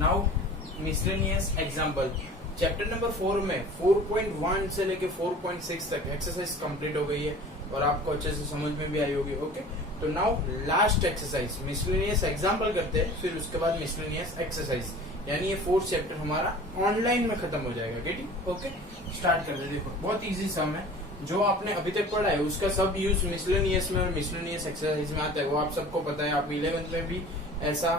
Now miscellaneous example chapter number 4 में 4.1 से लेके 4.6 तक एक्सरसाइज कंप्लीट हो गई है और आपको अच्छे से समझ में भी आई होगी। ओके, तो now last exercise miscellaneous example करते हैं, फिर उसके बाद मिसलेनियस एक्सरसाइज, यानी ये 4th चैप्टर हमारा ऑनलाइन में खत्म हो जाएगा। गेटिंग? ओके, स्टार्ट करते हैं। देखो बहुत इजी सम है, जो आपने अभी तक पढ़ा है उसका सब यूज मिसलेनियस में और मिसलेनियस एक्सरसाइज में आता है, वो आप सबको पता है। आप 11th में भी ऐसा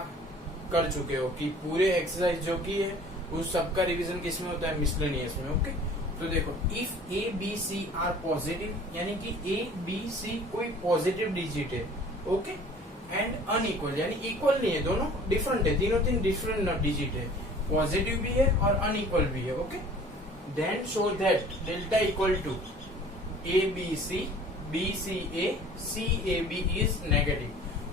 कर चुके हो कि पूरे एक्सरसाइज जो की है उस सबका रिवीजन किस में होता है? मिसलेनियस में। ओके, तो देखो if A B C are positive, यानी कि ए बी सी कोई पॉजिटिव डिजिट है, ओके, एंड अनइक्वल यानी इक्वल नहीं है, दोनों डिफरेंट है, तीनों डिफरेंट डिजिट है, पॉजिटिव भी है और अनइक्वल भी है। Okay, then show that delta equal to A B C B C A B is negative.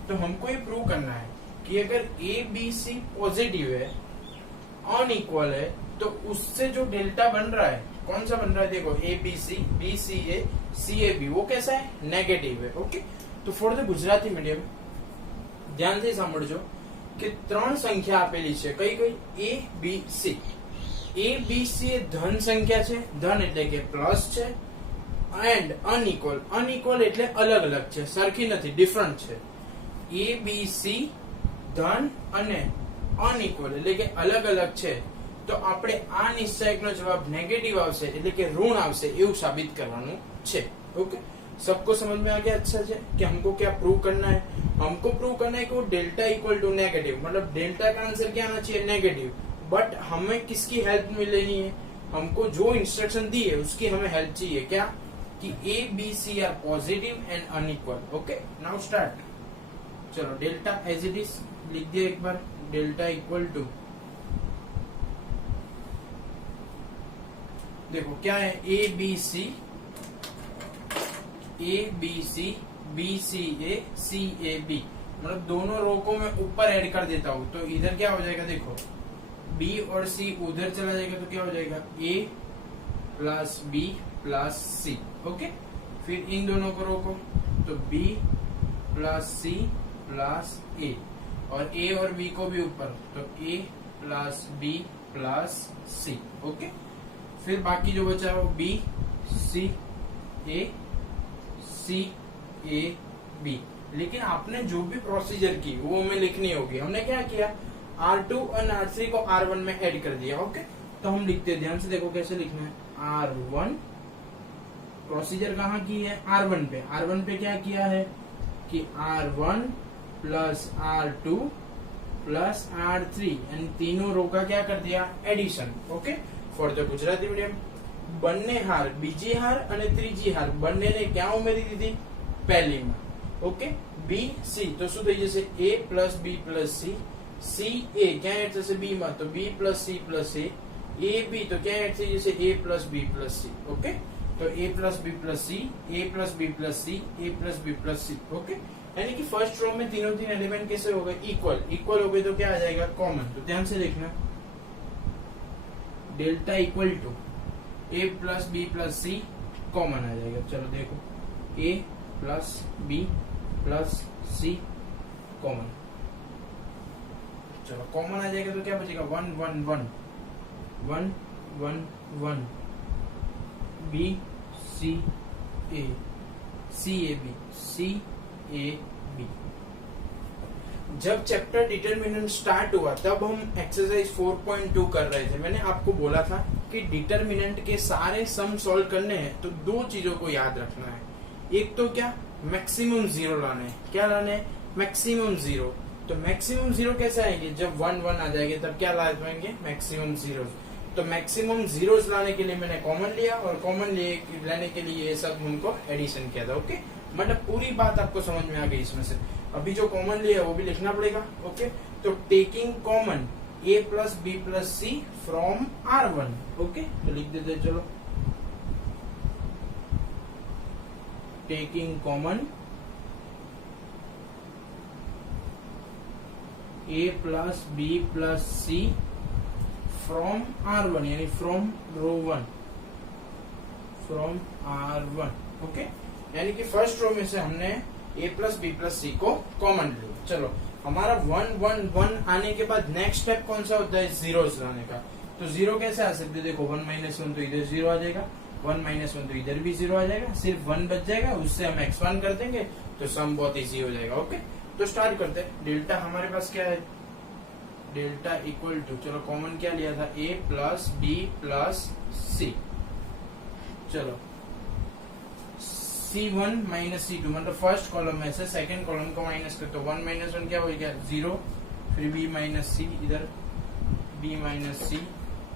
तो हमको ये प्रूव करना है कि अगर ए बी सी पॉजिटिव है, अनइक्वल है, तो उससे जो डेल्टा बन रहा है कौन सा बन रहा है? देखो ए बी सी ए बी वो कैसा है? नेगेटिव है। ओके, तो फॉर द गुजराती मीडियम ધ્યાન થી સાંભળજો કે ત્રણ સંખ્યા આપેલી છે, કઈ કઈ? એ બી सी એ ધન સંખ્યા છે, ધન એટલે કે પ્લસ છે, એન્ડ અનઇક્વલ એટલે અલગ અલગ છે, સરખી નથી, ડિફરન્ટ છે। એ બી सी ધન અને અનઇક્વલ એટલે કે અલગ અલગ છે, તો આપણે આ નિશ્ચયકનો જવાબ નેગેટિવ આવશે એટલે કે ઋણ આવશે એવું સાબિત કરવાનું છે। ઓકે, सबको समझ में आ गया? अच्छा है कि हमको क्या प्रूव करना है? हमको प्रूव करना है कि वो डेल्टा इक्वल टू नेगेटिव, मतलब डेल्टा का आंसर क्या आना चाहिए? नेगेटिव। बट हमें किसकी हेल्प मिलेनी है? हमको जो इंस्ट्रक्शन दी है उसकी हमें हेल्प चाहिए। क्या? कि A B C are positive and unequal. Okay, now start. चलो डेल्टा एज इट इज लिख दिया एक बार, डेल्टा इक्वल टू, देखो क्या है? A B C B C A B, मतलब दोनों रो को मैं ऊपर ऐड कर देता हूँ, तो इधर क्या हो जाएगा? देखो बी और सी उधर चला जाएगा, तो क्या हो जाएगा? ए प्लस बी प्लस सी। ओके, फिर इन दोनों को रोको, तो बी प्लस सी प्लस ए, और ए और बी को भी ऊपर, तो ए प्लस बी प्लस सी। ओके, फिर बाकी जो बचा है वो बी सी ए बी, लेकिन आपने जो भी प्रोसीजर की वो हमें लिखनी होगी। हमने क्या किया? R2 और R3 को R1 में ऐड कर दिया। ओके, तो हम लिखते हैं, ध्यान से देखो कैसे लिखना है। R1 प्रोसीजर कहाँ की है? R1 पे। R1 पे क्या किया है कि R1 plus R2 plus R3, यानी तीनों रो का क्या कर दिया? Addition. Okay, for the Gujarati medium બંને હાર, બીજી હાર અને ત્રીજી હાર બંનેને ક્યાં ઉમેરી દીધી? પહેલીમાં। ઓકે, બી સી તો શું થઈ જશે? એ પ્લસ બી પ્લસ સી, સી એ ક્યાં એડ થશે? બી માં, તો બી પ્લસ સી પ્લસ એ બી તો ક્યાં એડ થઈ જશે? એ પ્લસ બી પ્લસ સી। ઓકે, तो ए प्लस बी प्लस सी, ए प्लस बी प्लस सी, ए प्लस बी प्लस सी। ओके, यानी कि फर्स्ट रो में तीनों तीन एलिमेंट कैसे हो गए? इक्वल हो गए, तो क्या आ जाएगा? कॉमन। तो ध्यान से देखना, delta equal to A plus B plus C common आ जाएगा। चलो देखो, A plus B plus C common, चलो कॉमन आ जाएगा, तो क्या बचेगा? 1 1 1 1 1 1 बी सी ए बी। जब चैप्टर डिटरमिनेंट स्टार्ट हुआ तब हम एक्सरसाइज 4.2 कर रहे थे। मैंने आपको बोला था कि डिटरमिनेंट के सारे सम सॉल्व करने हैं तो दो चीजों को याद रखना है। एक तो क्या? मैक्सिमम जीरो लाने हैं। क्या लाने हैं? Maximum zero. तो मैक्सिमम जीरो कैसे आएंगे? जब 1 1 आ जाएंगे तब क्या ला पाएंगे? Maximum zero. तो मैक्सिमम जीरोस लाने के लिए मैंने कॉमन लिया, और कॉमन लेने के लिए ये सब हमको एडिशन किया था। ओके, मतलब पूरी बात आपको समझ में आ गई इसमें से। अभी जो कॉमन लिया है वो भी लिखना पड़ेगा। ओके, तो taking common A plus B plus C from R1। Okay, तो लिख देते, चलो taking common A plus B plus C from R1, यानी from row 1, from R1। Okay, यानी कि फर्स्ट रो में से हमने ए प्लस बी प्लस सी को कॉमन लिया। चलो हमारा 1 1 1 आने के बाद नेक्स्ट स्टेप कौन सा होता है, जीरोस लाने का। तो जीरो कैसे आ सकते हैं, देखो 1 - 1 तो इधर जीरो आ जाएगा, 1 - 1 तो इधर भी जीरो आ जाएगा, सिर्फ 1 बच जाएगा, उससे हम एक्सपांड कर देंगे तो सम बहुत इजी हो जाएगा। ओके, तो स्टार्ट करते हैं। डेल्टा हमारे पास क्या है, डेल्टा इक्वल टू, चलो कॉमन क्या लिया था, a प्लस बी प्लस सी। चलो C1 माइनस C2 मतलब फर्स्ट कॉलम में से सेकंड कॉलम को माइनस कर, तो 1 - 1 क्या हो गया, 0, फिर B माइनस C, इधर B माइनस C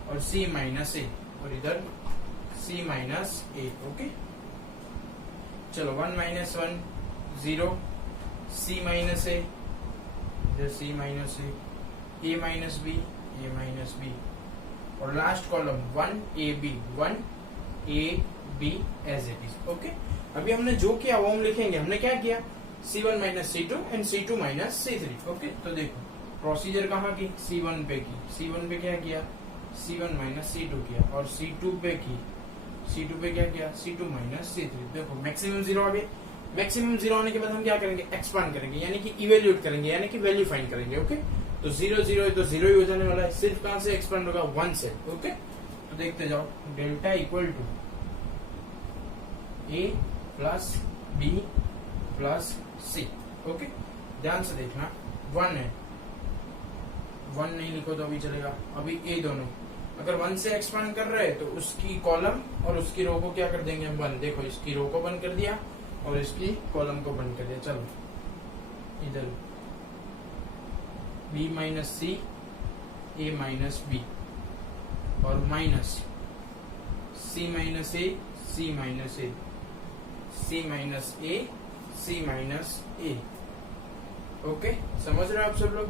और C माइनस A और इधर C माइनस A। ओके, चलो 1 - 1 0, C माइनस A, इधर C minus A minus B, A minus B और last column 1 AB, 1 AB as it is. Okay, अभी हमने जो किया वो हम लिखेंगे। हमने क्या किया, C1 minus C2 and C2 minus C3। Okay, तो देखो प्रोसीजर कहाँ की, C1 पे की, C1 पे क्या किया, C1 माइनस C2 किया और C2 पे की, C2 पे क्या किया, C2 माइनस C3। देखो मैक्सिमम जीरो आ गए। मैक्सिमम जीरो आने के बाद हम क्या करेंगे, एक्सपांड करेंगे, यानी कि इवेल्यूएट करेंगे, यानी कि वैल्यू फाइंड करेंगे। ओके, तो 0 0 है तो 0 ही हो जाने वाला है, सिर्फ कहां से एक्सपांड होगा, 1 से। ओके, तो देखते जाओ, delta equal to A plus B plus C। Okay, ध्यान से देखना, 1 है, 1 नहीं लिखो तो अभी चलेगा, अभी A दोनों अगर 1 से एक्सपांड कर रहे हैं तो उसकी कॉलम और उसकी रो को क्या कर देंगे हम, 1। देखो इसकी रो को बंद कर दिया और इसकी कॉलम को बंद कर दिया। चलो इधर B minus C, A minus B और minus C minus A, C minus A, C minus A, C minus A। Okay, समझ रहे हो आप सब लोग।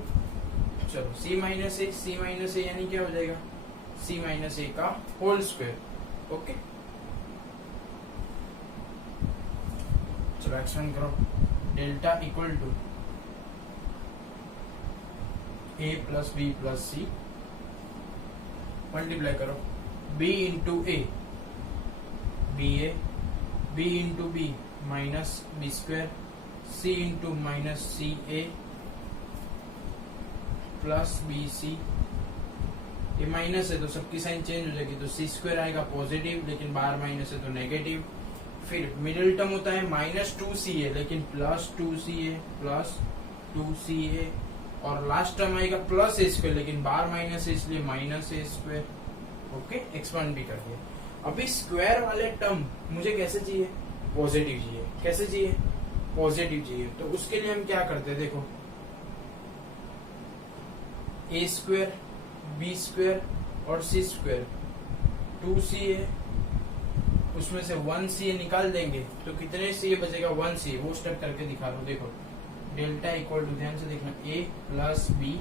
चलो C minus A, C minus A यानी क्या हो जाएगा, C माइनस A का होल स्क्वायर। ओके, चलो एक्सपेंड करो, delta equal to A plus B plus C, multiply करो B into A, BA, B into B minus B square, C into minus CA plus BC। ये minus है तो सबकी sign change हो जाएगी, तो C स्क्वायर आएगा पॉजिटिव, लेकिन बाहर माइनस है तो नेगेटिव। फिर मिडिल टर्म होता है माइनस 2CA, लेकिन प्लस 2CA प्लस 2CA और लास्ट टर्म आएगा प्लस A स्क्वायर, लेकिन बाहर माइनस है इसलिए minus A square. Okay, expand भी कर दिया। अभी स्क्वायर वाले टर्म मुझे कैसे चाहिए, पॉजिटिव चाहिए। कैसे चाहिए, पॉजिटिव चाहिए। तो उसके लिए हम क्या करते हैं, देखो A स्क्वायर, B स्क्वायर और C स्क्वायर, 2CA, उसमें से 1CA निकाल देंगे तो कितने CA बचेगा, 1CA। वो स्टेप करके दिखा दो। देखो डेल्टा इक्वल टू, ध्यान से देखना, A plus B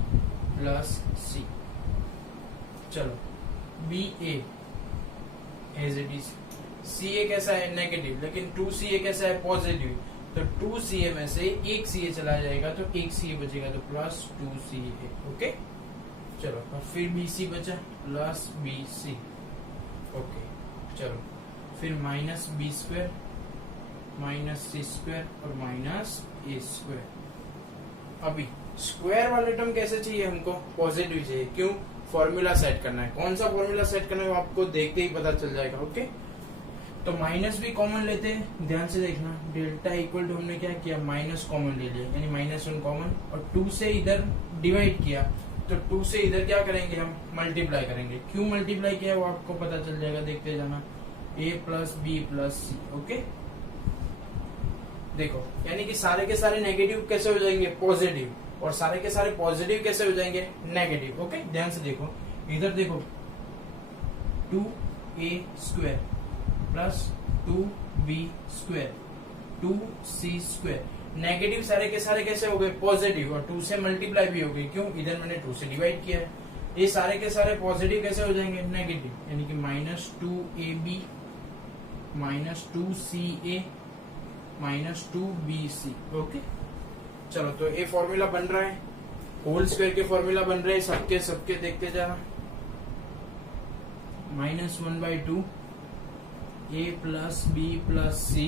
plus C। चलो BA as it is, CA कैसा है, नेगेटिव, लेकिन 2CA कैसा है, पॉजिटिव। तो 2CA में से एक CA चला जाएगा तो एक CA बचेगा, तो प्लस 2CA। ओके, चलो और फिर BC बचा, प्लस BC। ओके, चलो फिर minus B square, minus C square और माइनस A स्क्वायर। अभी स्क्वायर वाले टर्म कैसे चाहिए हमको, पॉजिटिव चाहिए। क्यों, फॉर्मूला सेट करना है। कौन सा फॉर्मूला सेट करना है वो आपको देखते ही पता चल जाएगा। ओके, तो माइनस भी कॉमन लेते हैं, ध्यान से देखना। डेल्टा इक्वल टू हमने क्या किया, माइनस कॉमन ले लिया, यानी -1 कॉमन, और 2 से इधर डिवाइड किया, तो 2 से इधर क्या करेंगे हम, मल्टीप्लाई करेंगे। क्यों मल्टीप्लाई किया वो आपको पता चल जाएगा, देखते जाना। A plus B plus C। Okay, देखो यानी कि सारे के सारे नेगेटिव कैसे हो जाएंगे, पॉजिटिव, और सारे के सारे पॉजिटिव कैसे हो जाएंगे, नेगेटिव। ओके, ध्यान से देखो, इधर देखो 2A square plus 2B square 2C square, negative सारे के सारे कैसे हो गए, पॉजिटिव, और 2 से मल्टीप्लाई भी हो गई। क्यों, इधर मैंने 2 से डिवाइड किया है। ये सारे के सारे पॉजिटिव कैसे हो जाएंगे, नेगेटिव, यानी कि -2AB minus 2CA minus 2BC। Okay, चलो तो ये फॉर्मूला बन रहा है, होल स्क्वायर के फॉर्मूला बन रहे हैं सबके सबके, देखते जाना। -1/2 A plus B plus C।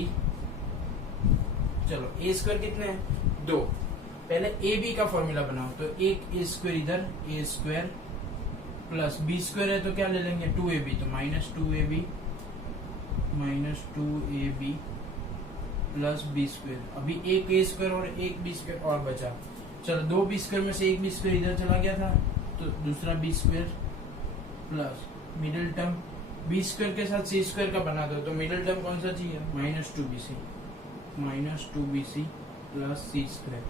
चलो A स्क्वायर कितने हैं, 2, पहले ए बी का फॉर्मूला बनाओ, तो एक ए स्क्वायर इधर, ए स्क्वायर प्लस बी स्क्वायर है तो क्या ले लेंगे 2ab, तो minus 2ab plus B square. अभी एक ए स्क्वायर और एक बी स्क्वायर और बचा, चलो दो बी स्क्वायर में से एक बी स्क्वायर इधर चला गया था, तो दूसरा B square plus middle term B square के साथ सी स्क्वायर का बना दो, तो मिडिल टर्म कौन सा चाहिए minus two B C plus C square.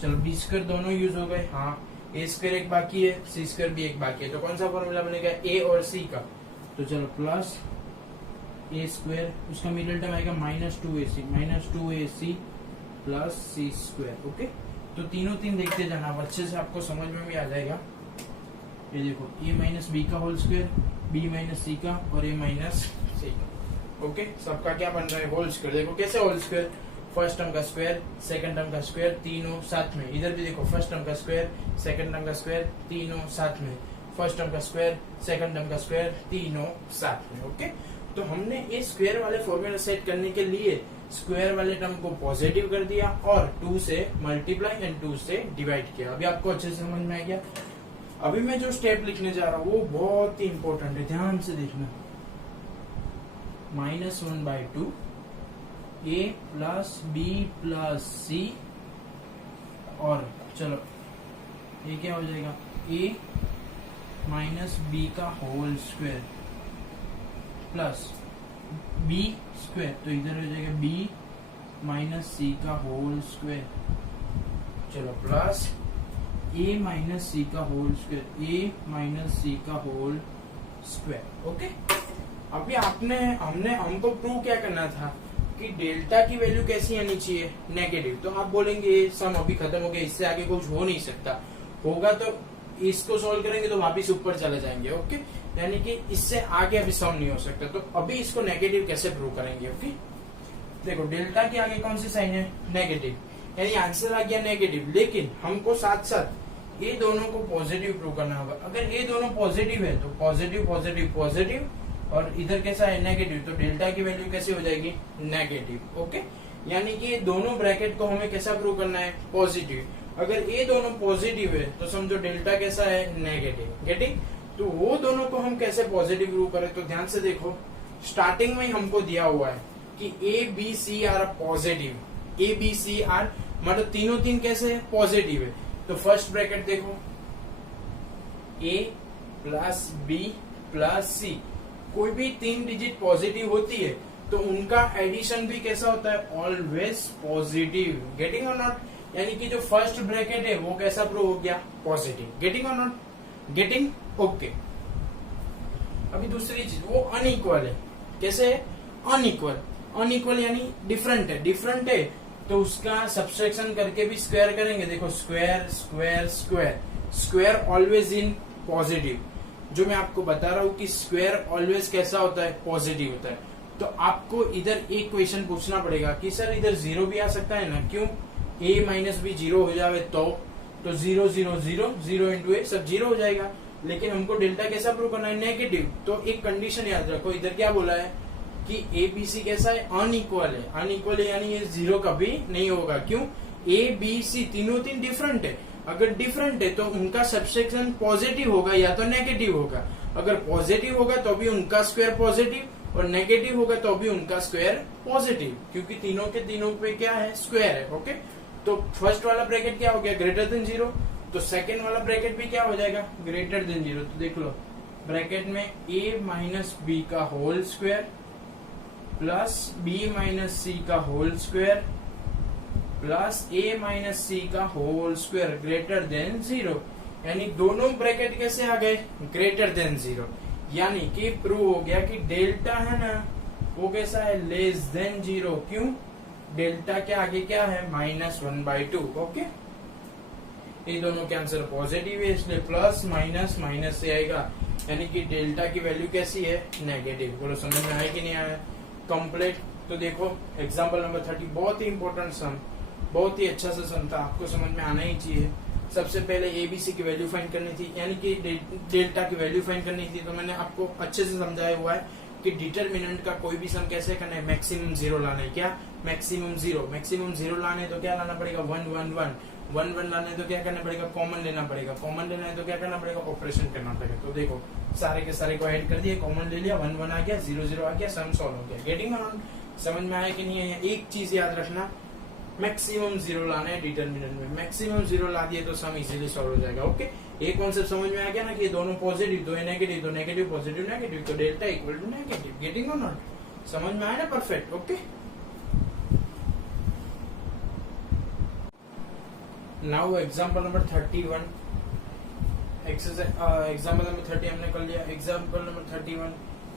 चलो बी स्क्वायर दोनों यूज हो गए, हाँ ए स्क्वायर एक बाकी है, सी स्क्वायर भी एक बाकी है, तो कौन सा फॉर्मूला बनेगा ए और सी का, तो चलो प्लस ए स्क्वायर, उसका मिडिल टर्म आएगा माइनस टू ए सी प्लस सी स्क्वायर। ओके, तो तीनों तीन देखते जाना, अब अच्छे से आपको समझ में भी आ जाएगा। ये देखो ए माइनस बी का whole square, B minus C का और ए माइनस सी का। ओके, सबका क्या बन रहा है होल स्क्वायर। देखो कैसे होल स्क्वायर, फर्स्ट टर्म का स्क्वायर, सेकंड टर्म का स्क्वायर, तीनों साथ में। इधर भी देखो फर्स्ट टर्म का स्क्वायर, सेकंड टर्म का स्क्वायर, तीनों साथ में। फर्स्ट टर्म का स्क्वायर, सेकंड टर्म का स्क्वायर, तीनों साथ में। ओके, तो हमने इस स्क्वायर वाले फॉर्मूला सेट करने के लिए स्क्वायर वाले टर्म को पॉजिटिव कर दिया और 2 से मल्टीप्लाई एंड 2 से डिवाइड किया। अभी आपको अच्छे से समझ में आ गया। अभी मैं जो स्टेप लिखने जा रहा हूँ वो बहुत ही इंपॉर्टेंट है, ध्यान से देखना। -1/2 A plus B plus C, और चलो ये क्या हो जाएगा ए माइनस बी का whole square plus B square, तो इधर हो जाएगा बी माइनस सी का होल स्क्वायर, चलो प्लस ए माइनस सी का whole square, A minus C का होल स्क्वायर। ओके, अभी हमको प्रूव क्या करना था कि डेल्टा की वैल्यू कैसी आनी चाहिए, नेगेटिव। तो आप बोलेंगे सम अभी खत्म हो गया, इससे आगे कुछ हो नहीं सकता, होगा तो इसको सॉल्व करेंगे तो वापिस ऊपर चले जाएंगे। ओके, यानी कि इससे आगे अभी सम नहीं हो सकता, तो अभी इसको नेगेटिव कैसे प्रूव करेंगे। ओके, देखो डेल्टा के आगे कौन सी साइन है, नेगेटिव, यानी आंसर आ गया नेगेटिव। लेकिन हमको साथ साथ ये दोनों को पॉजिटिव प्रूव करना होगा। अगर ये दोनों पॉजिटिव है तो पॉजिटिव पॉजिटिव पॉजिटिव, और इधर कैसा है नेगेटिव, तो डेल्टा की वैल्यू कैसी हो जाएगी नेगेटिव। ओके, यानी कि दोनों ब्रैकेट को हमें कैसा प्रूव करना है, पॉजिटिव। अगर ये दोनों पॉजिटिव है तो समझो डेल्टा कैसा है, नेगेटिव। गेटिंग, तो वो दोनों को हम कैसे पॉजिटिव प्रूव करें, तो ध्यान से देखो, स्टार्टिंग में हमको दिया हुआ है कि A B C are positive, A B C are मतलब तीनों तीन कैसे है, पॉजिटिव है। तो फर्स्ट ब्रैकेट देखो ए प्लस बी प्लस सी, कोई भी तीन डिजिट पॉजिटिव होती है तो उनका एडिशन भी कैसा होता है, ऑलवेज पॉजिटिव। गेटिंग और नॉट, यानी कि जो फर्स्ट ब्रैकेट है वो कैसा प्रूव हो गया, पॉजिटिव। गेटिंग और नॉट, गेटिंग, ओके। अभी दूसरी चीज, वो अनइक्वल है, कैसे है, अनइक्वल। अनइक्वल यानी डिफरेंट है, डिफरेंट है तो उसका सब्सट्रैक्शन करके भी स्क्वायर करेंगे। देखो square square square, square always in positive. जो मैं आपको बता रहा हूँ कि स्क्वायर ऑलवेज कैसा होता है, पॉजिटिव होता है। तो आपको इधर एक क्वेश्चन पूछना पड़ेगा कि सर इधर जीरो भी आ सकता है ना, क्यों, ए माइनस बी जीरो हो जाए तो 0 0 0 0 इंटू ए सब जीरो हो जाएगा। लेकिन हमको डेल्टा कैसा प्रूव करना है, नेगेटिव। तो एक कंडीशन याद रखो, इधर क्या बोला है कि ए बी सी कैसा है, अनइक्वल है। अनइक्वल है यानी ये जीरो कभी नहीं होगा, क्यों, ए बी सी तीनों तीन डिफरेंट है। अगर डिफरेंट है तो उनका सब्सट्रैक्शन पॉजिटिव होगा या तो नेगेटिव होगा। अगर पॉजिटिव होगा तो भी उनका स्क्वायर पॉजिटिव, और नेगेटिव होगा तो भी उनका स्क्वायर पॉजिटिव, क्योंकि तीनों के तीनों पे क्या है, स्क्वायर है। ओके, तो फर्स्ट वाला ब्रैकेट क्या हो गया, ग्रेटर देन जीरो, तो सेकेंड वाला ब्रैकेट भी क्या हो जाएगा, ग्रेटर देन जीरो। तो देख लो ब्रैकेट में ए माइनस बी का whole square plus B minus C का whole square plus A minus C का whole square greater than zero, यानी दोनों ब्रैकेट कैसे आ गए, ग्रेटर देन जीरो। यानी कि प्रूव हो गया कि डेल्टा है ना वो कैसा है, लेस देन जीरो। क्यों, डेल्टा के आगे क्या है, -1/2। ओके, ये दोनों के आंसर पॉजिटिव है, इसलिए प्लस माइनस माइनस से आएगा, यानी कि डेल्टा की वैल्यू कैसी है, नेगेटिव। बोलो समझ में आया कि नहीं आया, कंप्लीट। तो देखो एग्जांपल नंबर 30, बहुत ही इंपॉर्टेंट सम, बहुत ही अच्छा सा सम था, आपको समझ में आना ही चाहिए। सबसे पहले एबीसी की वैल्यू फाइंड करनी थी, यानी कि डेल्टा की वैल्यू फाइंड करनी थी। तो मैंने आपको अच्छे से समझाया हुआ है कि डिटरमिनेंट का कोई भी सम कैसे करना है, मैक्सिमम जीरो लाना है। क्या, मैक्सिमम जीरो, मैक्सिमम जीरो लाना है तो क्या लाना पड़ेगा, 1 1 1। वन वन लाने तो क्या करना पड़ेगा, कॉमन लेना पड़ेगा, कॉमन लेना है तो क्या करना पड़ेगा, ऑपरेशन करना पड़ेगा। तो देखो सारे के सारे को ऐड कर दिए, कॉमन ले लिया, वन वन आ गया, जीरो जीरो आ गया, सम सॉल्व हो गया। गेटिंग ऑन, समझ में आया कि नहीं है? एक चीज याद रखना, मैक्सिमम जीरो लाना है डिटरमिनेंट में, मैक्सिमम जीरो ला दिए तो सम इजीली सॉल्व हो जाएगा। ओके, एक कॉन्सेप्ट समझ में आ गया ना कि दोनों पॉजिटिव, दो नेगेटिव, दो नेगेटिव पॉजिटिव नेगेटिव, तो delta equal to negative. Getting और नॉट, समझ में आया ना? Perfect. Okay, now example number 31, example number 30 हमने कर लिया। Example number 31,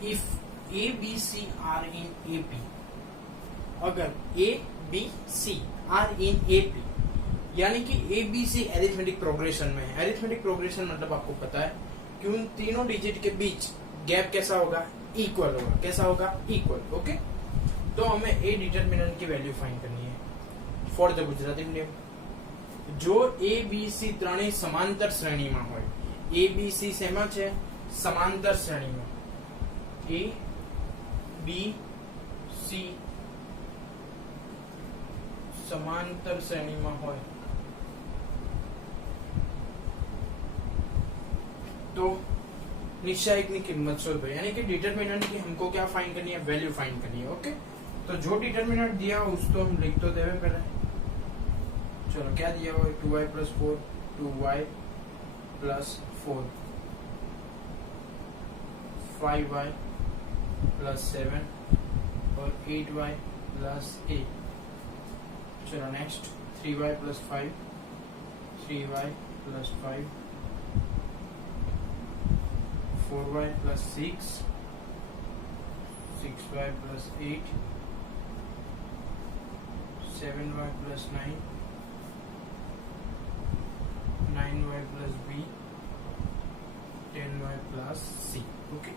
if A B C are in A P, अगर A B C are in A P, यानी कि A B C arithmetic progression में है। एरिथमेटिक प्रोग्रेशन मतलब आपको पता है कि उन तीनों डिजिट के बीच गैप कैसा होगा, इक्वल होगा। कैसा होगा, इक्वल। ओके, तो हमें ए डिटरमिनेंट की वैल्यू फाइंड करनी है फॉर द गुजराती मीडियम। जो ए बी सी ત્રણેય સમાંતર શ્રેણીમાં હોય, એ બી સી શેમાં છે, સમાંતર શ્રેણીમાં, એ બી સી સમાંતર શ્રેણીમાં હોય तो निश्चायक की कीमत शोधो, यानी कि डिटरमिनेंट की हमको क्या फाइंड करनी है, वैल्यू फाइंड करनी है। ओके, तो जो डिटरमिनेंट दिया उस तो हम लिख तो देवे पहले। चलो क्या दिया हुआ है, 2y plus 4, 2y plus 4, 5y plus 7 और 8y प्लस 8। चलो next 3y plus 5, 3y plus 5, 4y plus 6, 6y plus 8, 7y plus 9, 9y plus b, 10y plus c। Okay,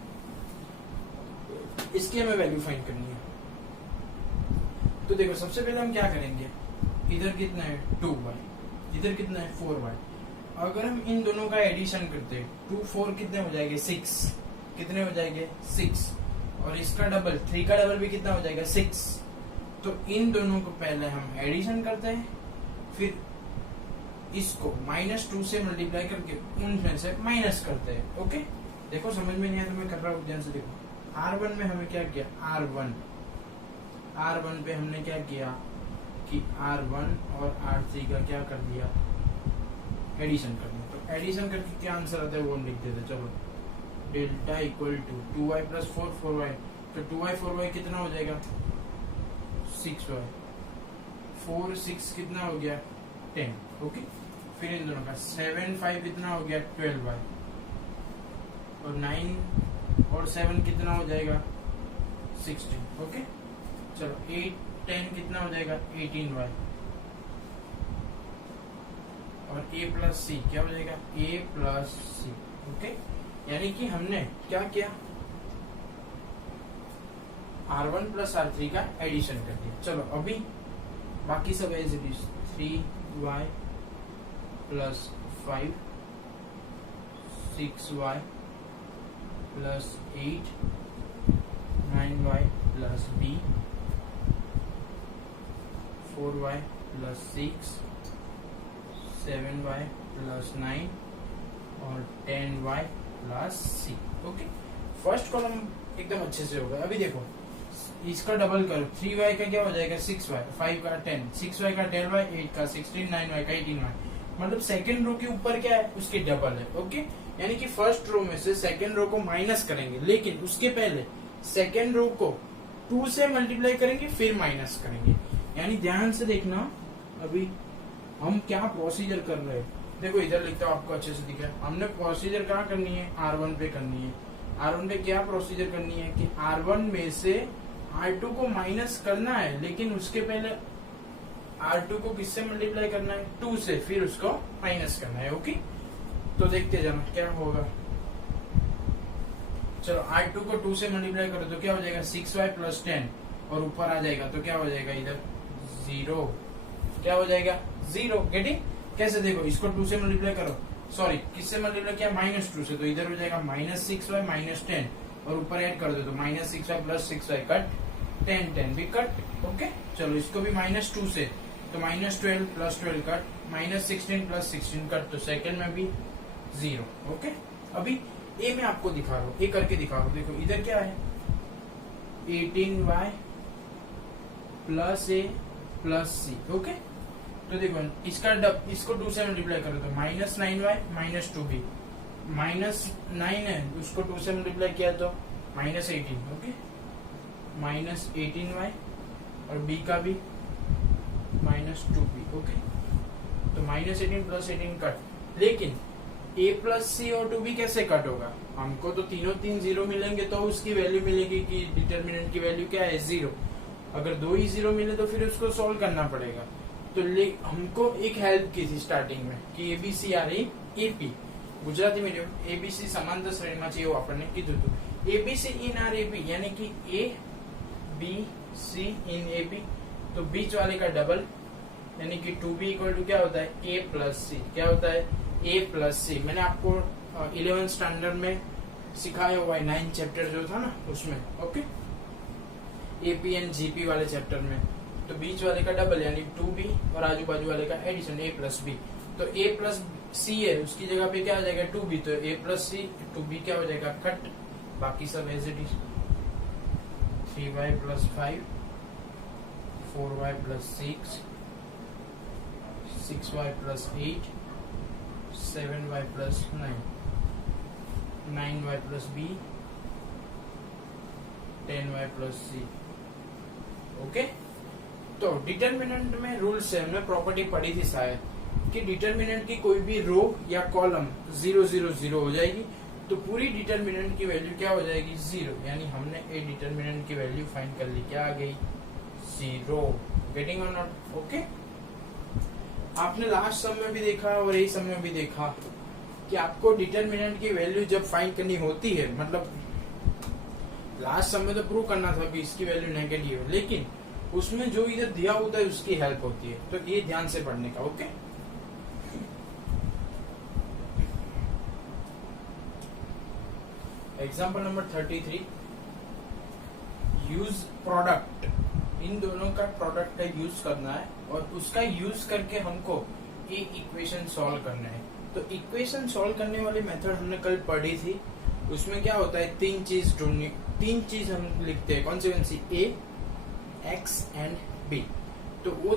इसकी हमें वैल्यू फाइंड करनी है। तो देखो सबसे पहले हम क्या करेंगे, इधर कितना है 2y, इधर कितना है 4y। अगर हम इन दोनों का एडिशन करते हैं, 2 4 कितने हो जाएंगे 6, कितने हो जाएंगे 6, और इसका डबल 3 का डबल भी कितना हो जाएगा 6। तो इन दोनों को पहले हम एडिशन करते हैं, फिर इसको -2 से मल्टीप्लाई करके उनमें से माइनस करते हैं। ओके, देखो समझ में नहीं आया तो मैं कर रहा हूँ, ध्यान से देखो। R1 में हमें क्या किया, R1 पे हमने क्या किया कि R1 और R3 का क्या कर दिया, एडिशन कर दिया। तो एडिशन करके क्या आंसर आता है वो हम लिख देते। चलो delta equal to 2y plus 4, 4y, तो 2y 4y कितना हो जाएगा 6y, 4 6 कितना हो गया 10। ओके, फिर इन दोनों का 7 5 कितना हो गया 12y, और 9 और 7 कितना हो जाएगा 16। ओके, चलो 8 10 कितना हो जाएगा 18y, और a प्लस सी क्या हो जाएगा a प्लस सी। ओके, यानी कि हमने क्या किया, R1 प्लस R3 का एडिशन कर दिया। चलो अभी बाकी सब as it is, 3y plus 5, 6y plus 8, 9y plus b, 4y plus 6, 7y plus 9 और 10y plus c। Okay, first column एकदम अच्छे से होगा। अभी देखो इसका डबल करो, 3y का क्या हो जाएगा 6y, 5 का 10, 6y का 12y, 8 का 16, 9y का 18y, मतलब सेकेंड रो के ऊपर क्या है उसके डबल है। ओके, यानी कि फर्स्ट रो में से सेकेंड रो को माइनस करेंगे, लेकिन उसके पहले सेकेंड रो को 2 से मल्टीप्लाई करेंगे फिर माइनस करेंगे। यानी ध्यान से देखना अभी हम क्या प्रोसीजर कर रहे हैं। देखो इधर लिखता हूँ आपको अच्छे से दिखा है, हमने प्रोसीजर कहाँ करनी है, R1 पे करनी है। R1 पे क्या प्रोसीजर करनी है कि R1 में से R2 को माइनस करना है, लेकिन उसके पहले R2 को किससे मल्टीप्लाई करना है 2 से, फिर उसको माइनस करना है। ओके, तो देखते जाना क्या होगा। चलो R2 को 2 से मल्टीप्लाई करो तो क्या हो जाएगा 6y प्लस 10, और ऊपर आ जाएगा तो क्या हो जाएगा इधर 0, क्या हो जाएगा 0। गेटिंग, कैसे देखो इसको 2 से मल्टीप्लाई करो, सॉरी किससे मल्टीप्लाई किया -2 से, तो इधर हो जाएगा -6y माइनस 10, और ऊपर ऐड कर दो तो -6y प्लस 6y कट, 10 10 भी कट। ओके, चलो इसको भी -2 से तो -12 प्लस 12 कट, -16 + 16 कट, तो सेकंड में भी 0। ओके, अभी ए में आपको दिखा रहा हूँ, ए करके दिखा रहा हूँ। देखो इधर क्या है, 18y + a + c। ओके, तो देखो इसको 2 से मल्टीप्लाई करो तो -9y - 2b, -9 है उसको 2 से मल्टीप्लाई किया तो -18। ओके, -18y और b का भी -2b। ओके, तो -18 + 18 कट, लेकिन a + c और 2b कैसे कट होगा? हमको तो तीनों 0 मिलेंगे तो उसकी वैल्यू मिलेगी कि डिटरमिनेंट की वैल्यू क्या है, 0। अगर 2 ही 0 मिले तो फिर उसको सॉल्व करना पड़ेगा। तो हमको एक हेल्प की थी स्टार्टिंग में कि एबीसी आ रही एपी, गुजराती मीडियम एबीसी समांतर श्रेणी में चाहिए आपने कीधु तो एबीसी इन आर एपी, यानी कि A B C in AP, तो बीच वाले का डबल, यानी कि 2b = क्या होता है, a + c। क्या होता है, a + c। मैंने आपको 11th स्टैंडर्ड में सिखाया हुआ है, 9 चैप्टर जो था ना उसमें। ओके, एपी एंड जीपी वाले चैप्टर में, तो बीच वाले का डबल यानी 2b और आजू बाजू वाले का एडिशन a + b। तो a + c है, उसकी जगह पे क्या आ जाएगा 2b, तो a + c 2b क्या हो जाएगा कट, बाकी सब as it is. 3y + 5 4y + 6 6y + 8 7y + 9 9y + b 10y + c। Okay, तो डिटरमिनेंट में रूल्स है, हमने प्रॉपर्टी पढ़ी थी शायद कि डिटरमिनेंट की कोई भी रो या कॉलम 0 0 0 हो जाएगी तो पूरी डिटरमिनेंट की वैल्यू क्या हो जाएगी, 0। यानी हमने ए डिटरमिनेंट की वैल्यू फाइंड कर ली, क्या आ गई, 0। गेटिंग और नॉट? ओके, आपने लास्ट सम में भी देखा और यही सम में भी देखा कि आपको डिटरमिनेंट की वैल्यू जब फाइंड करनी होती है, मतलब लास्ट सम में तो प्रूव करना था कि इसकी वैल्यू नेगेटिव है, लेकिन उसमें जो इधर दिया होता है उसकी हेल्प होती है, तो ये ध्यान से पढ़ने का। Okay, example number 33, use product. इन दोनों का प्रोडक्ट का यूज करना है और उसका यूज करके हमको एक इक्वेशन सॉल्व करना है। तो इक्वेशन सॉल्व करने वाली मेथड हमने कल पढ़ी थी, उसमें क्या होता है, 3 चीज ढूंढनी, 3 चीज हम लिखते हैं, कौन सी ए एक्स एंड बी। तो वो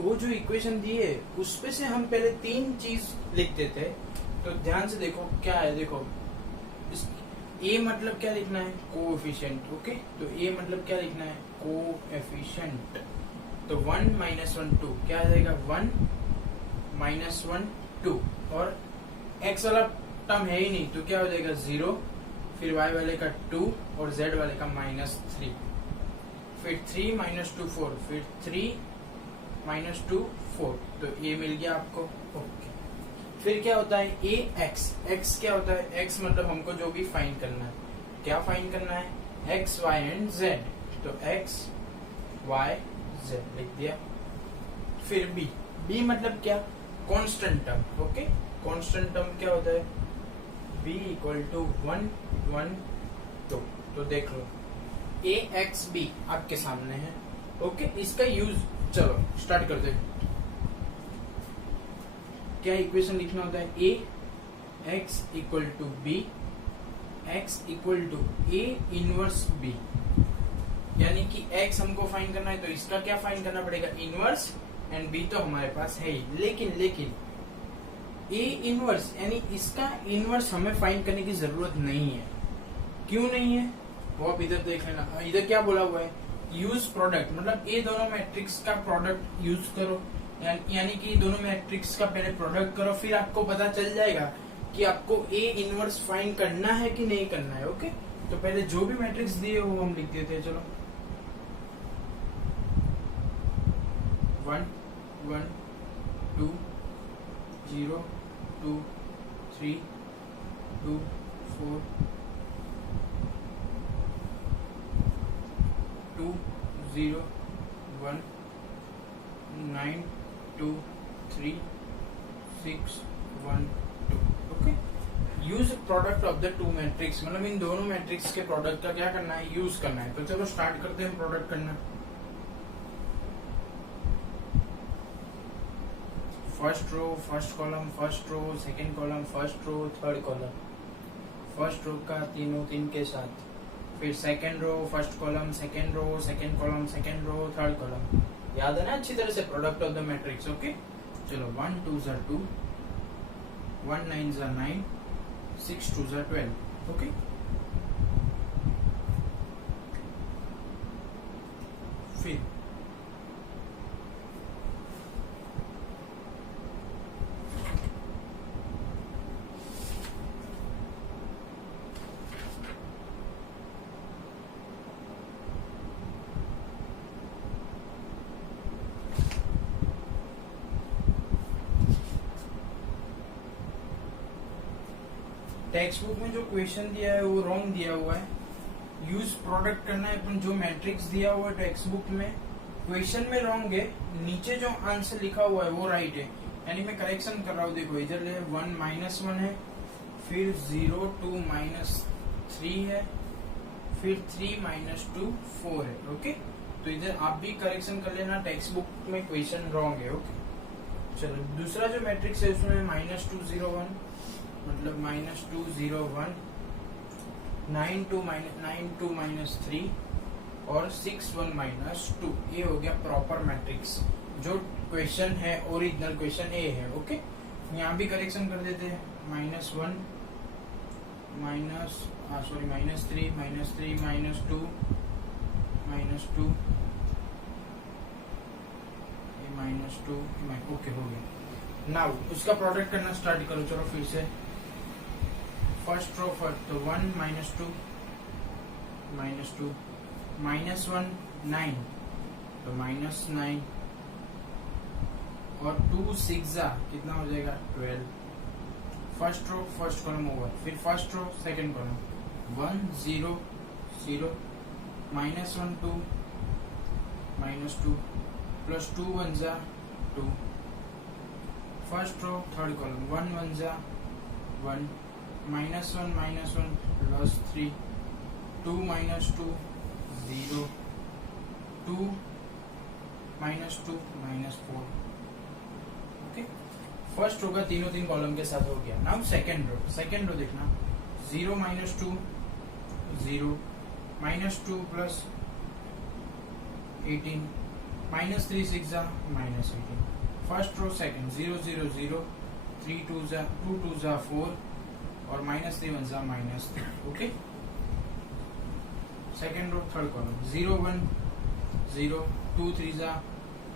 वो जो इक्वेशन दी है उसपे से हम पहले 3 चीज लिखते थे। तो ध्यान से देखो क्या है, देखो ए मतलब क्या लिखना है, कोएफिशिएंट। ओके, तो ए मतलब क्या लिखना है, कोएफिशिएंट। तो 1 - 1 2 क्या आ जाएगा, 1 - 1 2, और एक्स वाला टर्म है ही नहीं तो क्या हो जाएगा 0, फिर y वाले का 2 और z वाले का -3, फिर 3 - 2 4, फिर 3 - 2 4, तो ये मिल गया आपको। ओके, फिर क्या होता है ए एक्स क्या होता है, एक्स मतलब हमको जो भी फाइंड करना है, क्या फाइंड करना है, एक्स वाई एंड जेड, तो एक्स वाई जेड लिख दिया। फिर बी मतलब क्या, constant term. Okay, constant term क्या होता है, b = 1 1 2। तो देख लो ए एक्स बी आपके सामने है। ओके, इसका यूज चलो स्टार्ट करते हैं। क्या इक्वेशन लिखना होता है, A X = b, X = a inverse b, यानी कि x हमको फाइंड करना है तो इसका क्या फाइंड करना पड़ेगा, इनवर्स, एंड b तो हमारे पास है ही, लेकिन a इनवर्स यानी इसका इनवर्स हमें फाइंड करने की जरूरत नहीं है। क्यों नहीं है वो आप इधर देख लेना, इधर क्या बोला हुआ है, यूज प्रोडक्ट, मतलब ये दोनों मैट्रिक्स का प्रोडक्ट यूज करो, यानी कि दोनों मैट्रिक्स का पहले प्रोडक्ट करो, फिर आपको पता चल जाएगा कि आपको ए इनवर्स फाइंड करना है कि नहीं करना है। ओके, तो पहले जो भी मैट्रिक्स दिए वो हम लिख देते हैं। चलो 1 1 2 0 2 3 2 4 2 0 1 9 2 3 6 1 2। Okay, use product of the two matrix, मतलब इन दोनों मैट्रिक्स के प्रोडक्ट का क्या करना है, यूज करना है। तो चलो स्टार्ट करते हैं प्रोडक्ट करना। First row first column first row second column first row third column, first row का तीनों तीन के साथ, फिर second row first column second row second column second row third column. याद है ना अच्छी तरह से product of the matrix. Okay चलो 1 2 2 1 9 9 6 2 12। ओके फिर टेक्स्ट बुक में जो क्वेश्चन दिया है वो रॉन्ग दिया हुआ है। यूज प्रोडक्ट करना है अपन, जो मैट्रिक्स दिया हुआ है टेक्स्ट बुक में क्वेश्चन में रॉन्ग है, नीचे जो आंसर लिखा हुआ है वो राइट है। यानी मैं करेक्शन कर रहा हूँ। देखो इधर ले 1 -1 है, फिर 0 2 -3 है, फिर 3 -2 4 है। ओके तो इधर आप भी करेक्शन कर लेना, टेक्स्ट बुक में क्वेश्चन रॉन्ग है। ओके चलो दूसरा जो मैट्रिक्स है उसमें -2 0 1 मतलब -2 0 1 9 2 -3 और 6 1 -2। ये हो गया प्रॉपर मैट्रिक्स। जो क्वेश्चन है ओरिजिनल क्वेश्चन ए है। ओके यहाँ भी करेक्शन कर देते हैं। -1 -3 -2 -2 ओके हो गया। नाउ उसका प्रोडक्ट करना स्टार्ट करो। चलो फिर से फर्स्ट रो फर्स्ट तो 1 -2 -2 -1 9 तो -9 और 2 6 कितना हो जाएगा 12। First row first column over, फिर first row second column 1 0 0 -1 2 -2 plus 2 1 2। First row third column 1 1 1 -1 plus 3 2 -2 0 2 -2 -4। Okay first row का तीनों तीन कॉलम के साथ हो गया। नाउ सेकंड रो देखना 0 -2 0 -2 प्लस 18 -3 6 -18। फर्स्ट रो सेकंड 0 0 0 3 2 2 4 और -3 1 -3। Okay second row third column 0 1 0 2 3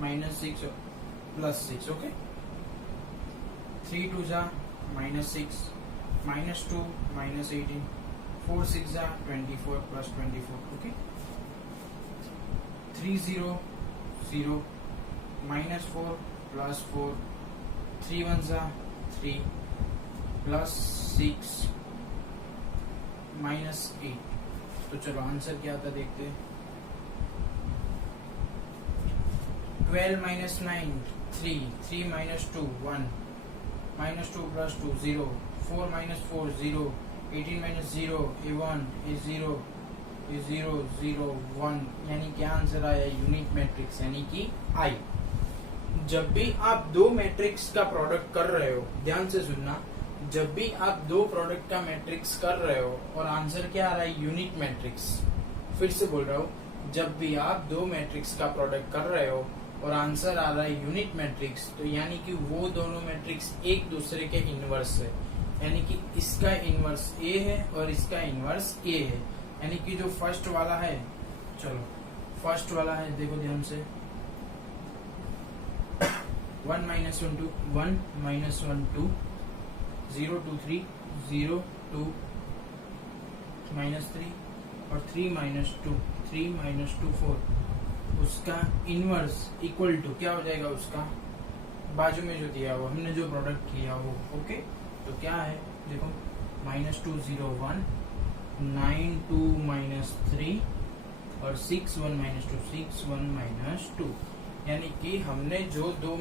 -6 plus 6। Okay 3 2 -6 -2 -18 4 6 24 plus 24। Okay 3 0 0 -4 plus 4 3 1 3 plus 6 -8। तो चलो आंसर क्या था देखते हैं। 12 -9 3 3 -2 1 -2 प्लस 2 0 4 -4 0 18 -0 A1 A0 A0 0 1। यानी क्या आंसर आया यूनिक मैट्रिक्स यानी कि आई। जब भी आप दो मैट्रिक्स का प्रोडक्ट कर रहे हो, ध्यान से सुनना, जब भी आप दो प्रोडक्ट का मैट्रिक्स कर रहे हो और आंसर क्या आ रहा है यूनिक मैट्रिक्स। फिर से बोल रहा हूँ, जब भी आप दो मैट्रिक्स का प्रोडक्ट कर रहे हो और आंसर आ रहा है यूनिक मैट्रिक्स, तो यानी कि वो दोनों मैट्रिक्स एक दूसरे के इनवर्स है। यानी कि इसका इनवर्स ए है और इसका इनवर्स ए है। यानी कि जो फर्स्ट वाला है, चलो फर्स्ट वाला है देखो ध्यान से 1 -1 2 1 -1 2 0 2 3 0 2 -3 और 3 -2 3 -2 4। उसका इनवर्स इक्वल टू क्या हो जाएगा, उसका बाजू में जो दिया हुआ हमने जो प्रोडक्ट किया वो। ओके तो क्या है देखो -2 0 1 9 2 -3 और 6 1 -2 6 1 -2। यानी कि हमने जो दो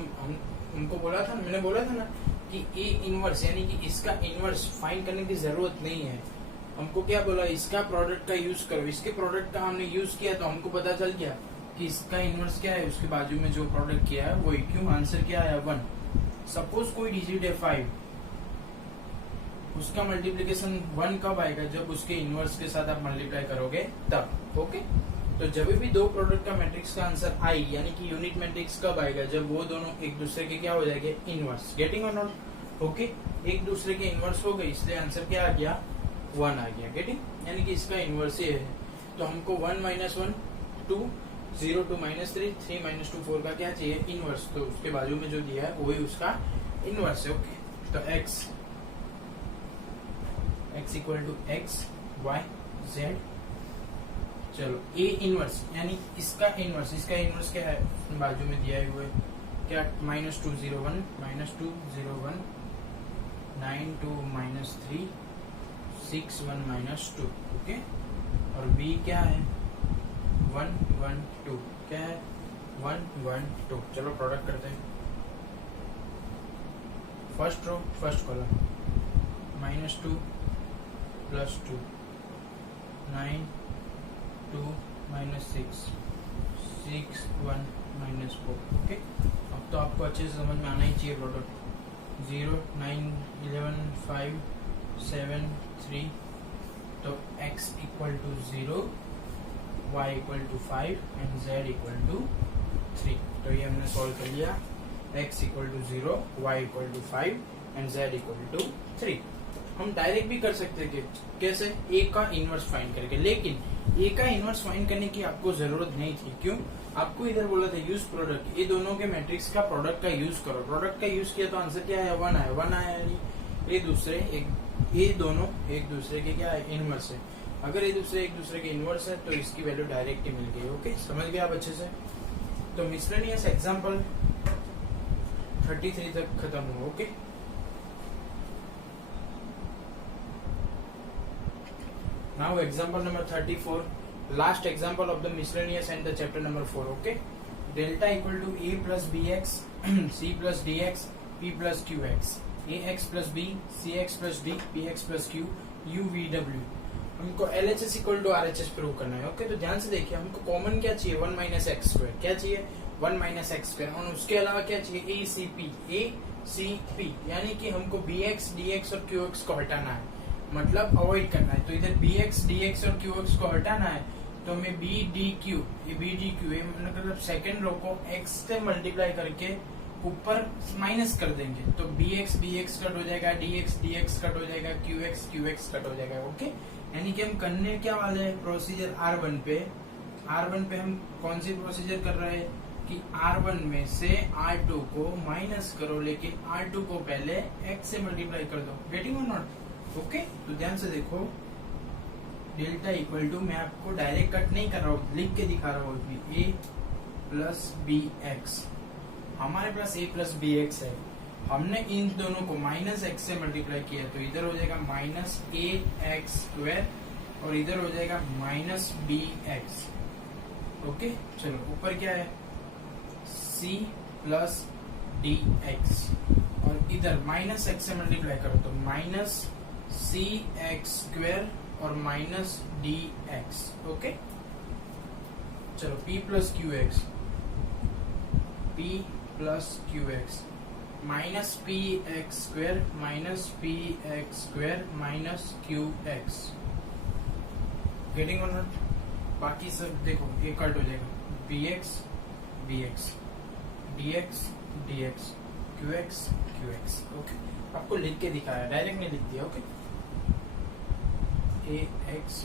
हमको बोला था, मैंने बोला था ना कि ए इनवर्स यानी कि इसका इनवर्स फाइंड करने की जरूरत नहीं है। हमको क्या बोला, इसका प्रोडक्ट का यूज करो। इसके प्रोडक्ट का हमने यूज किया तो हमको पता चल गया कि इसका इनवर्स क्या है, उसके बाजू में जो प्रोडक्ट किया है वही। क्यों आंसर क्या आया 1। सपोज कोई डिजिट है 5, उसका मल्टीप्लीकेशन 1 कब आएगा, जब उसके इनवर्स के साथ आप मल्टीप्लाई करोगे तब। ओके, तो जब भी दो प्रोडक्ट का मैट्रिक्स का आंसर आई यानी कि यूनिट मैट्रिक्स कब आएगा, जब वो दोनों एक दूसरे के क्या हो जाएंगे, इनवर्स। गेटिंग और नॉट। ओके, एक दूसरे के इनवर्स हो गए, इसलिए आंसर क्या आ गया, 1 आ गया। गेटिंग, यानी कि इसका इनवर्स ही है। तो हमको 1 - 1 2, 0 2 -3, 3 - 2 4 का क्या चाहिए, इनवर्स। तो उसके बाजू में जो दिया है वही उसका इनवर्स है। ओके, तो x equal to x y z। चलो a इनवर्स यानी इसका इनवर्स क्या है, बाजू में दिया हुआ है क्या, -2 0 1 -2 0 1 9 2 -3 6 1 -2। ओके, और b क्या है 1 1 2, क्या है 1 1 2। चलो प्रोडक्ट करते हैं। First row first column -2 + 2 9 2 -6 6 1 -4। Okay, अब तो आपको अच्छे से समझ में आना ही चाहिए प्रोडक्ट। 0 9 11 5 7 3, तो x equal to 0, y equal to 5 and z equal to 3। तो ये हमने सॉल्व कर लिया, x equal to 0, y equal to 5 and z equal to 3। हम डायरेक्ट भी कर सकते थे, कैसे, a का इनवर्स फाइंड करके, लेकिन a का इनवर्स फाइंड करने की आपको जरूरत नहीं थी। क्यों, आपको इधर बोला था यूज प्रोडक्ट, ये दोनों के मैट्रिक्स का प्रोडक्ट का यूज करो। प्रोडक्ट का यूज किया तो आंसर क्या है, 1 आया। 1 आया यानी ये दोनों एक दूसरे के क्या है, इनवर्स है। अगर ये एक दूसरे के इनवर्स है तो इसकी वैल्यू डायरेक्ट ही मिल गई। ओके, समझ गए आप अच्छे से। तो मिसलेनियस एग्जांपल 33 तक खत्म हुआ। Okay, now example number 34, last example of the miscellaneous and the chapter number 4. Okay, delta equal to a plus bx c plus dx p plus qx, ax plus b cx plus d px plus q u v w। हमको LHS equal to RHS prove करना है। Okay, तो ध्यान से देखिए, हमको common क्या चाहिए, 1 - x²। क्या चाहिए, 1 - x²। और उसके अलावा क्या चाहिए, ACP यानी कि हमको bx dx और qx को हटाना है, मतलब अवॉइड करना है। तो इधर bx dx और qx को हटाना है, तो हमें bdq मतलब सेकेंड रो को x से मल्टीप्लाई करके ऊपर माइनस कर देंगे। तो bx dx कट हो जाएगा, dx dx कट हो जाएगा, qx कट हो जाएगा। ओके, यानी कि हम करने क्या वाले हैं, प्रोसीजर R1 पे हम कौन सी प्रोसीजर कर रहे हैं कि R1 में से R2 को माइनस करो, लेकिन R2 को पहले x से मल्टीप्लाई कर दो। गेटिंग और नॉट। ओके, तो ध्यान से देखो, डेल्टा इक्वल टू, मैं आपको डायरेक्ट कट नहीं कर रहा हूँ, लिख के दिखा रहा हूँ, a प्लस बी एक्स। हमारे पास a प्लस बी एक्स है, हमने इन दोनों को माइनस एक्स से मल्टीप्लाई किया, तो इधर हो जाएगा माइनस ए एक्स स्क्वायर और इधर हो जाएगा माइनस बी एक्स। ओके, चलो ऊपर क्या है, c प्लस डी एक्स और इधर माइनस एक्स से मल्टीप्लाई करो तो माइनस सी एक्स स्क्वायर और माइनस डी एक्स। ओके, चलो p plus Q X, p plus Q X minus P X square minus P X square minus Q X. Getting और not? बाकी सब देखो ये कट हो जाएगा, B X D X Q X. Okay, आपको लिख के दिखाया, डायरेक्ट नहीं लिख दिया। Okay, A X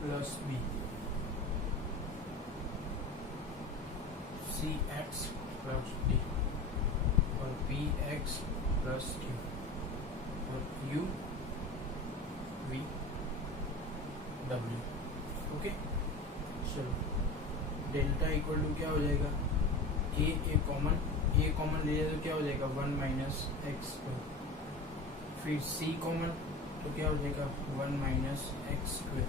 plus B C X plus D और पी एक्स प्लस क्यू और यू वी डब्ल्यू। ओके, चलो डेल्टा इक्वल टू क्या हो जाएगा, ए कॉमन ले जाए तो क्या हो जाएगा 1 माइनस एक्स, फिर सी कॉमन तो क्या हो जाएगा 1 माइनस एक्स स्क्वायर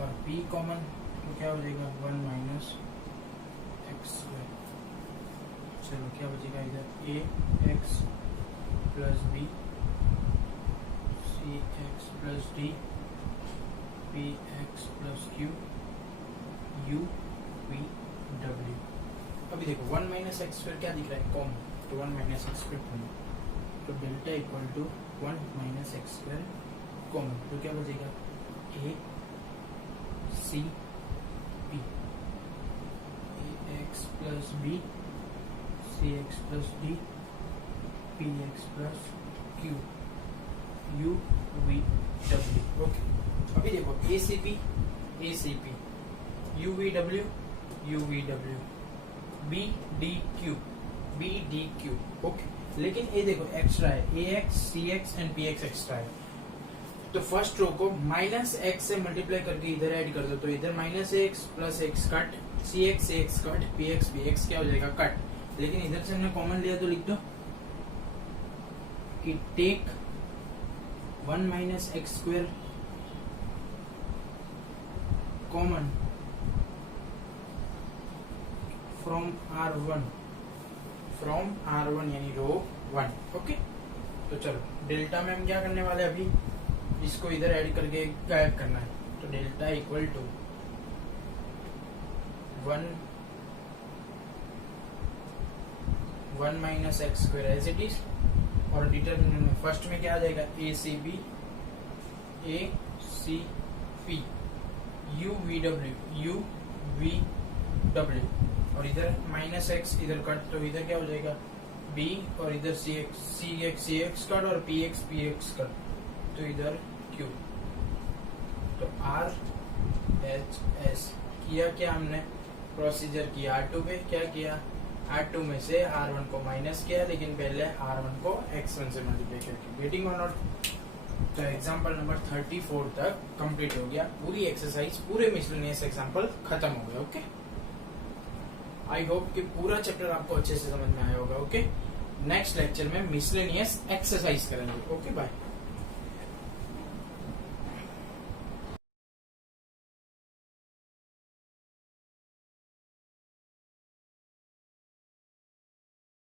और p कॉमन तो क्या हो जाएगा 1 माइनस एक्स स्क्वायर। चलो क्या बचेगा इधर, A X plus B C X plus D P X plus Q U V W. अभी देखो 1 माइनस एक्स स्क्वायर क्या दिख रहा है, कॉमन, तो 1 माइनस एक्स स्क्वायर कॉमन, तो delta equal to 1 minus X square common, तो क्या बचेगा A C P, A X plus B C X plus D P X plus Q U V W. Okay, अभी देखो A C P U V W B D Q. Okay, लेकिन ये देखो extra है, A X C X and P X extra है, तो first row को minus x से मल्टीप्लाई करके इधर ऐड कर दो, तो इधर minus X plus X cut, C X cut, P X क्या हो जाएगा कट, लेकिन इधर से हमने कॉमन लिया तो लिख दो कि take 1 minus X square common from R1 यानी रो 1। ओके, तो चलो डेल्टा में हम क्या करने वाले अभी, इसको इधर ऐड करके गायब करना है, तो delta equal to 1 minus X square as it is, और डिटरमिनेंट में फर्स्ट में क्या आ जाएगा A C P U V W, और इधर माइनस एक्स इधर कट, तो इधर क्या हो जाएगा बी, और इधर सी एक्स कट, और पी एक्स कट, तो इधर क्यू, तो आर एच एस किया क्या हमने, प्रोसीजर किया R2 पे, क्या किया R2 में से R1 को माइनस किया, लेकिन पहले R1 को X1 से मल्टीप्लाई करके, गेटिंग और नॉट। तो एग्जांपल नंबर 34 तक कंप्लीट हो गया, पूरी एक्सरसाइज, पूरे मिसलेनियस एग्जांपल खत्म हो गए। ओके, आई होप कि पूरा चैप्टर आपको अच्छे से समझ में आया होगा। ओके, नेक्स्ट लेक्चर में मिसलेनियस एक्सरसाइज करेंगे। Okay, bye.